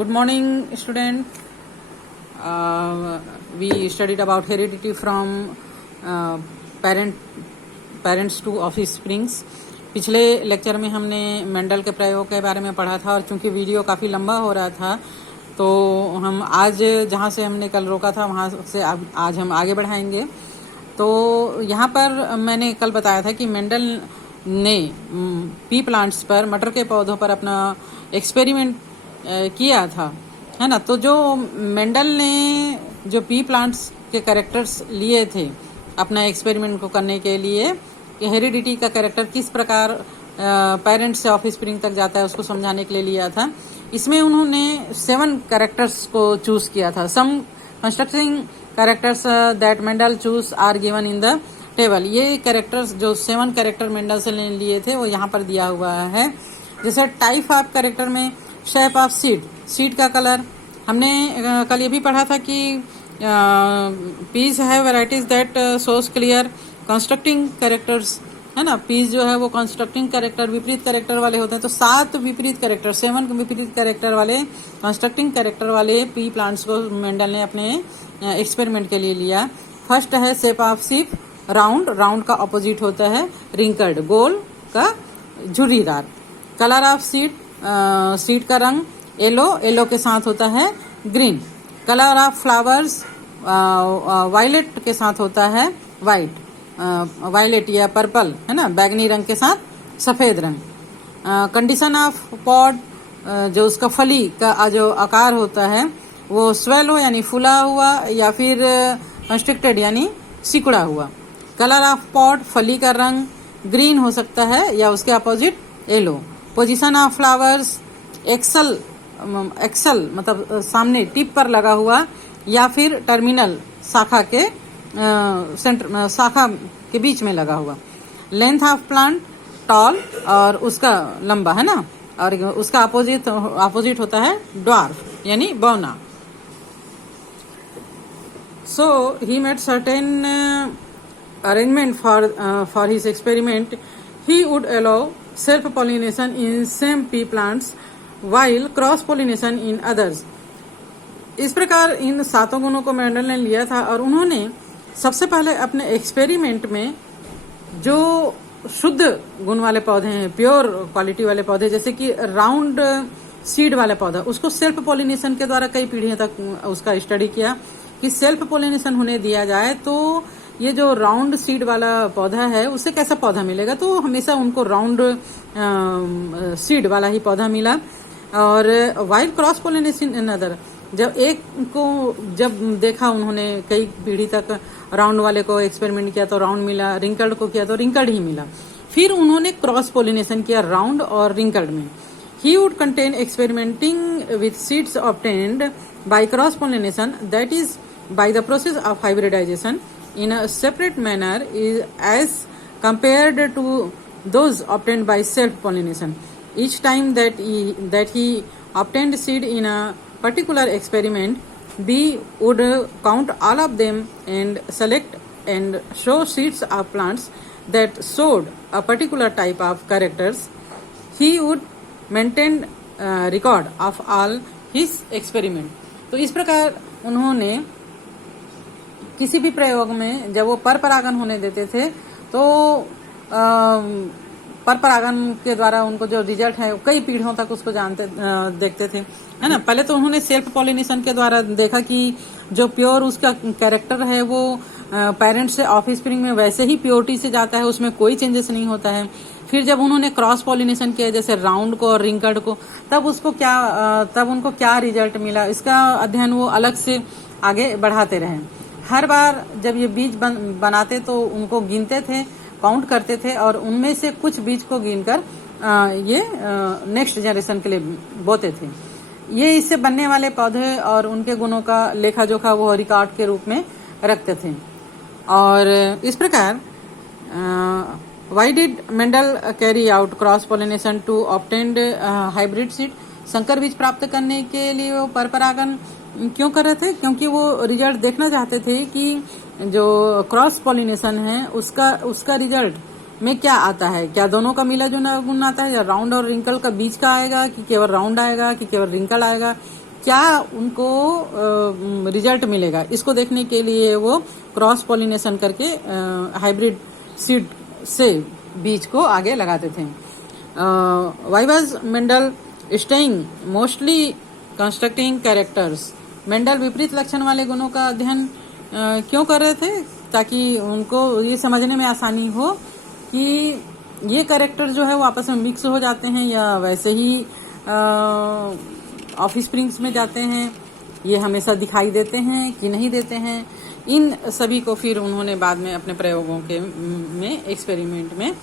Good morning, student. We studied about heredity from parents to offsprings. पिछले lecture में हमने Mendel के प्रयोग के बारे में पढ़ा था और चूंकि वीडियो काफ़ी लंबा हो रहा था तो हम आज जहाँ से हमने कल रोका था वहाँ से आज हम आगे बढ़ाएंगे। तो यहाँ पर मैंने कल बताया था कि मेंडल ने पी प्लांट्स पर, मटर के पौधों पर अपना एक्सपेरिमेंट किया था, है ना। तो जो मेंडल ने जो पी प्लांट्स के कैरेक्टर्स लिए थे अपना एक्सपेरिमेंट को करने के लिए कि हेरिडिटी का कैरेक्टर किस प्रकार पेरेंट्स से ऑफस्प्रिंग तक जाता है उसको समझाने के लिए लिया था। इसमें उन्होंने 7 कैरेक्टर्स को चूज किया था। Some constructing characters that Mendel choose are given in the table. ये कैरेक्टर्स जो 7 कैरेक्टर मेंडल से लिए थे वो यहाँ पर दिया हुआ है। जैसे टाइप ऑफ कैरेक्टर में शेप ऑफ सीड का कलर, हमने कल ये भी पढ़ा था कि पीस है varieties that shows clear constructing characters, है ना। पीस जो है वो कंस्ट्रक्टिंग कैरेक्टर, विपरीत कैरेक्टर वाले होते हैं। तो 7 विपरीत कैरेक्टर, 7 विपरीत कैरेक्टर वाले कंस्ट्रक्टिंग कैरेक्टर वाले पी प्लांट्स को मेंडल ने अपने एक्सपेरिमेंट के लिए लिया। फर्स्ट है शेप ऑफ सीड, राउंड का ऑपोजिट होता है रिंकल्ड, गोल का झुर्रीदार। कलर ऑफ सीड का रंग येलो के साथ होता है green. Colour of flowers violet के साथ होता है वायलेट या पर्पल, है ना, बैगनी रंग के साथ सफेद रंग। कंडीशन ऑफ पॉड, जो उसका फली का जो आकार होता है वो स्वेलो यानी फूला हुआ या फिर कंस्ट्रिक्टेड यानी सिकुड़ा हुआ। कलर ऑफ पॉड, फली का रंग ग्रीन हो सकता है या उसके opposite yellow. Position of flowers axil मतलब सामने टिप पर लगा हुआ या फिर टर्मिनल शाखा के बीच में लगा हुआ। लेंथ ऑफ प्लांट टॉल और उसका लंबा, है ना, और उसका अपोजिट होता है ड्वार्फ यानी बौना। So he made certain arrangement for his experiment. He would allow self pollination in same pea plants while cross pollination in others. इस प्रकार इन 7 गुणों को मेंडल ने लिया था और उन्होंने सबसे पहले अपने एक्सपेरिमेंट में जो शुद्ध गुण वाले पौधे हैं, प्योर क्वालिटी वाले पौधे, जैसे कि राउंड सीड वाला पौधा, उसको सेल्फ पॉलिनेशन के द्वारा कई पीढ़ियों तक उसका स्टडी किया कि सेल्फ पॉलिनेशन होने दिया जाए तो ये जो राउंड सीड वाला पौधा है उससे कैसा पौधा मिलेगा। तो हमेशा उनको राउंड सीड वाला ही पौधा मिला। और wild cross pollination in other, जब देखा उन्होंने कई पीढ़ी तक राउंड वाले को एक्सपेरिमेंट किया तो राउंड मिला, रिंकल्ड को किया तो रिंकल्ड ही मिला। फिर उन्होंने क्रॉस पॉलिनेशन किया राउंड और रिंकल्ड में। He would contain experimenting with seeds obtained by cross pollination, that is by the process of hybridization in a separate manner is as compared to those obtained by self-pollination. Each time that he obtained seed in a particular experiment, bee would count all of them and select and show seeds of plants that showed a particular type of characters. He would maintain record of all his experiment. तो इस प्रकार उन्होंने किसी भी प्रयोग में जब वो परपरागन होने देते थे तो परपरागन के द्वारा उनको जो रिजल्ट है कई पीढ़ियों तक उसको देखते थे, है ना। पहले तो उन्होंने सेल्फ पॉलिनेशन के द्वारा देखा कि जो प्योर उसका कैरेक्टर है वो पेरेंट्स से ऑफस्प्रिंग में वैसे ही प्योरिटी से जाता है, उसमें कोई चेंजेस नहीं होता है। फिर जब उन्होंने क्रॉस पॉलिनेशन किया जैसे राउंड को और रिंकल्ड को, तब उनको क्या रिजल्ट मिला, इसका अध्ययन वो अलग से आगे बढ़ाते रहे। हर बार जब ये बीज बनाते तो उनको गिनते थे, काउंट करते थे और उनमें से कुछ बीज को गिनकर ये नेक्स्ट जनरेशन के लिए बोते थे। ये इससे बनने वाले पौधे और उनके गुणों का लेखा जोखा वो रिकॉर्ड के रूप में रखते थे। और इस प्रकार why did Mendel carry out cross pollination to obtained hybrid seed. संकर बीज प्राप्त करने के लिए वो परपरागन क्यों कर रहे थे? क्योंकि वो रिजल्ट देखना चाहते थे कि जो क्रॉस पॉलिनेशन है उसका रिजल्ट में क्या आता है, क्या दोनों का मिला जुला गुण आता है, या राउंड और रिंकल का बीच का आएगा कि केवल राउंड आएगा कि केवल रिंकल आएगा। क्या उनको रिजल्ट मिलेगा, इसको देखने के लिए वो क्रॉस पॉलिनेशन करके हाइब्रिड सीड से बीज को आगे लगाते थे। Why was Mendel studying mostly constructing characters? Mendel विपरीत लक्षण वाले गुणों का अध्ययन क्यों कर रहे थे? ताकि उनको ये समझने में आसानी हो कि ये कैरेक्टर जो है वो आपस में मिक्स हो जाते हैं या वैसे ही ऑफ स्प्रिंग्स में जाते हैं, ये हमेशा दिखाई देते हैं कि नहीं देते हैं। इन सभी को फिर उन्होंने बाद में अपने प्रयोगों के में एक्सपेरिमेंट में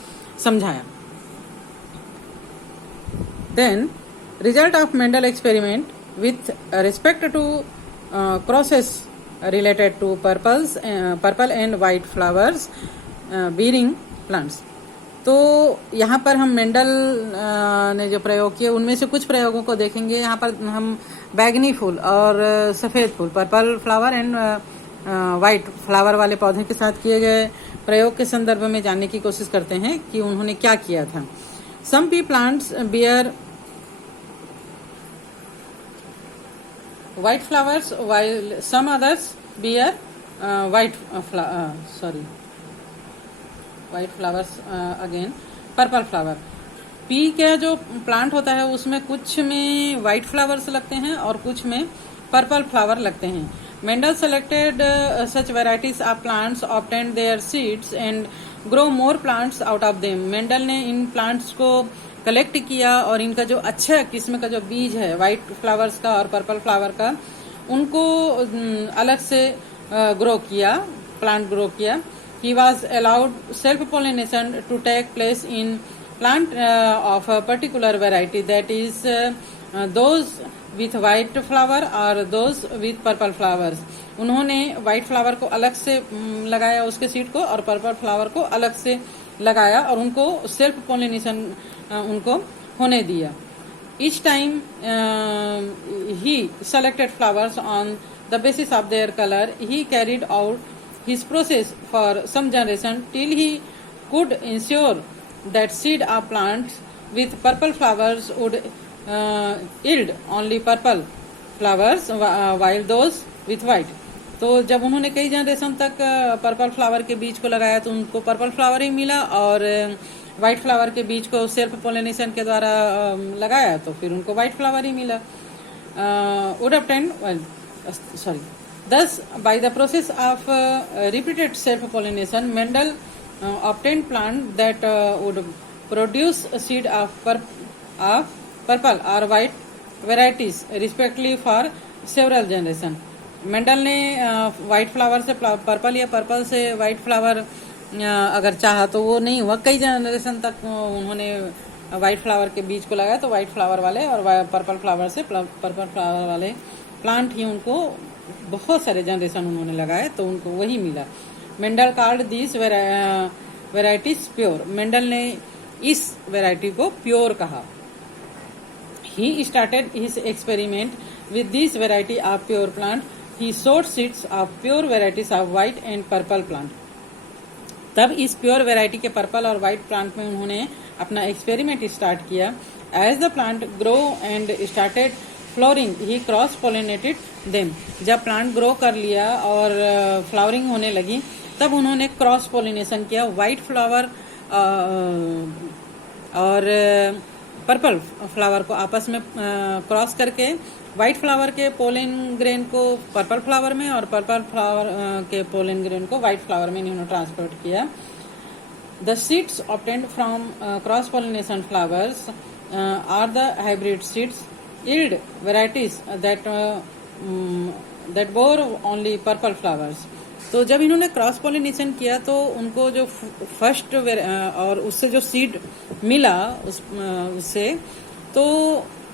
समझाया। Then result of Mendel experiment with respect to crosses related to purple and white flowers bearing plants। तो यहाँ पर हम मेंडल ने जो प्रयोग किए उनमें से कुछ प्रयोगों को देखेंगे। यहाँ पर हम बैगनी फूल और सफ़ेद फूल, purple flower and white flower वाले पौधे के साथ किए गए प्रयोग के संदर्भ में जानने की कोशिश करते हैं कि उन्होंने क्या किया था। Some pea plants bear white flowers while some others bear white flowers again purple flower। P का जो प्लांट होता है उसमें कुछ में व्हाइट फ्लावर्स लगते हैं और कुछ में पर्पल फ्लावर लगते हैं। Mendel selected such varieties of plants obtained their seeds and grow more plants out of them. Mendel ने इन प्लांट्स को कलेक्ट किया और इनका जो अच्छा किस्म का जो बीज है व्हाइट फ्लावर्स का और पर्पल फ्लावर का, उनको अलग से ग्रो किया, प्लांट ग्रो किया। He was allowed self pollination to take place in plant of a particular variety, that is those with white flower और दोज विथ पर्पल फ्लावर्स। उन्होंने व्हाइट फ्लावर को अलग से लगाया उसके सीड को और पर्पल फ्लावर को अलग से लगाया और उनको सेल्फ पॉलिनेशन उनको होने दिया। Each time he selected flowers on the basis of their color, he carried out his process for some generation till he could ensure that seed of plants with purple flowers would yield only purple flowers while those with white। तो जब उन्होंने कई generation तक purple flower के बीज को लगाया तो उनको पर्पल फ्लावर ही मिला और व्हाइट फ्लावर के बीज को सेल्फ पोलिनेशन के द्वारा लगाया तो फिर उनको व्हाइट फ्लावर ही मिला। Would obtain thus by the process of repeated self pollination Mendel obtained plant that would produce a seed of purple or white varieties respectively for several generation। Mendel ने white flower से purple या purple से white flower अगर चाहा तो वो नहीं हुआ, कई जनरेशन तक उन्होंने व्हाइट फ्लावर के बीज को लगाया तो व्हाइट फ्लावर वाले और पर्पल फ्लावर से पर्पल फ्लावर वाले प्लांट ही उनको बहुत सारे जनरेशन उन्होंने लगाए तो उनको वही मिला। Mendel called this varieties pure. Mendel ने इस वेराइटी को प्योर कहा। He started his experiment with this variety of pure plant. He sowed seeds of pure varieties of white and purple plant. तब इस प्योर वेराइटी के purple और white plant में उन्होंने अपना एक्सपेरिमेंट स्टार्ट किया। As the plant grow and started flowering he cross pollinated them. जब plant grow कर लिया और फ्लावरिंग होने लगी तब उन्होंने क्रॉस पॉलिनेशन किया। व्हाइट फ्लावर और पर्पल फ्लावर को आपस में क्रॉस करके व्हाइट फ्लावर के पोलन ग्रेन को पर्पल फ्लावर में और पर्पल फ्लावर के पोलन ग्रेन को व्हाइट फ्लावर में इन्होंने ट्रांसपोर्ट किया। The seeds obtained from cross pollination flowers are the hybrid seeds yield varieties that bore only purple flowers। तो जब इन्होंने क्रॉस पॉलिनेशन किया तो उनको जो फर्स्ट और उससे जो सीड मिला उससे तो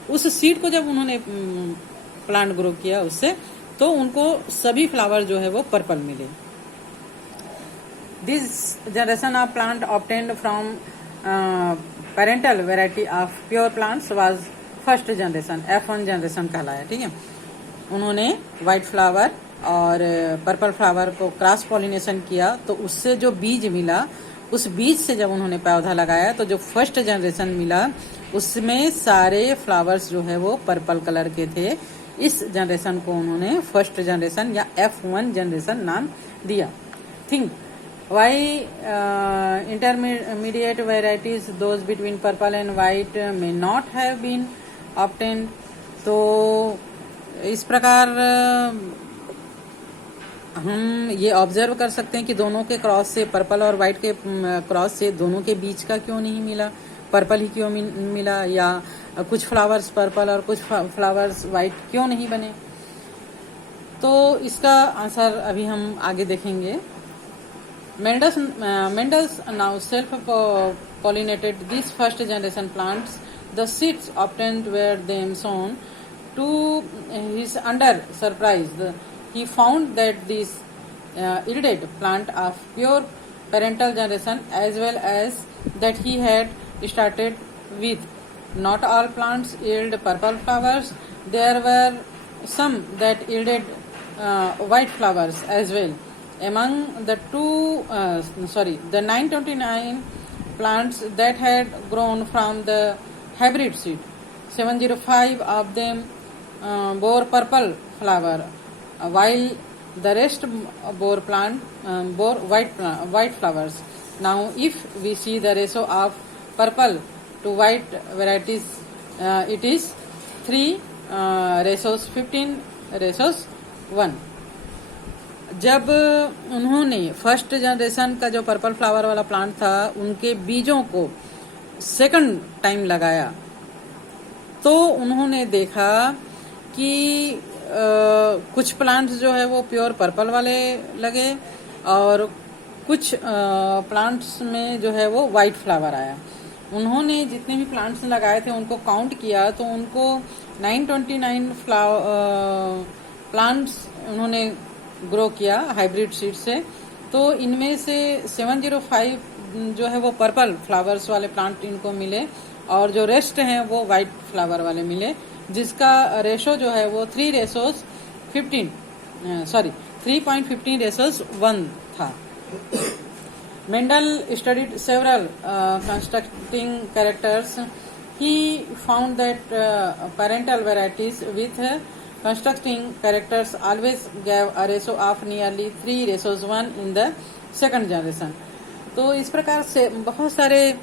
उस सीड को जब उन्होंने प्लांट ग्रो किया उससे तो उनको सभी फ्लावर जो है वो पर्पल मिले। This generation of plant obtained from parental variety of pure plants was first generation, F1 generation कहलाया। ठीक है, उन्होंने व्हाइट फ्लावर और पर्पल फ्लावर को क्रॉस पॉलिनेशन किया तो उससे जो बीज मिला उस बीज से जब उन्होंने पौधा लगाया तो जो फर्स्ट जनरेशन मिला उसमें सारे फ्लावर्स जो है वो पर्पल कलर के थे। इस जनरेशन को उन्होंने फर्स्ट जनरेशन या F1 जनरेशन नाम दिया। Think why intermediate varieties those between purple and white may not have been obtained. तो इस प्रकार हम ये ऑब्जर्व कर सकते हैं कि दोनों के क्रॉस से, पर्पल और वाइट के क्रॉस से दोनों के बीच का क्यों नहीं मिला, पर्पल ही क्यों मिला, या कुछ फ्लावर्स पर्पल और कुछ फ्लावर्स वाइट क्यों नहीं बने। तो इसका आंसर अभी हम आगे देखेंगे। Mendels now self-pollinated these first generation plants. The seeds obtained were then sown. To his under surprise, he found that this yielded plant of pure parental generation as well as that he had started with. Not all plants yield purple flowers. There were some that yielded white flowers as well. Among the the 929 plants that had grown from the hybrid seed, 705 of them bore purple flower, while the rest bore white flowers. Now, if we see the ratio of purple to white varieties, it is 3:15:1. जब उन्होंने first generation का जो purple flower वाला plant था उनके बीजों को second time लगाया, तो उन्होंने देखा कि कुछ प्लांट्स जो है वो प्योर पर्पल वाले लगे और कुछ प्लांट्स में जो है वो वाइट फ्लावर आया। उन्होंने जितने भी प्लांट्स लगाए थे उनको काउंट किया तो उनको 929 प्लांट्स उन्होंने ग्रो किया हाइब्रिड सीड से। तो इनमें से 705 जो है वो पर्पल फ्लावर्स वाले प्लांट इनको मिले और जो रेस्ट हैं वो वाइट फ्लावर वाले मिले, जिसका रेशो जो है वो 3:15:1 था। Mendel studied several constructing characters. He found that parental varieties with constructing characters always gave a ratio of nearly 3:1 in the second generation. तो इस प्रकार से बहुत सारे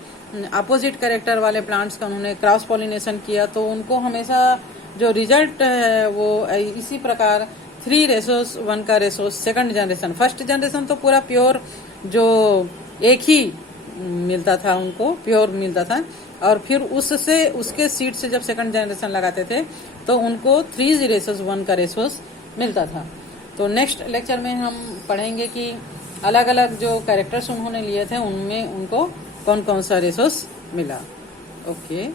अपोजिट कैरेक्टर वाले प्लांट्स का उन्होंने क्रॉस पॉलिनेशन किया, तो उनको हमेशा जो रिजल्ट है वो इसी प्रकार 3:1 का ratio second generation, first generation तो पूरा प्योर जो एक ही मिलता था, उनको प्योर मिलता था, और फिर उससे उसके सीड से जब सेकंड जनरेशन लगाते थे तो उनको 3:1 का रेशोस मिलता था। तो नेक्स्ट लेक्चर में हम पढ़ेंगे कि अलग अलग जो कैरेक्टर्स उन्होंने लिए थे उनमें उनको कौन कौन सा रेशोस मिला। ओके।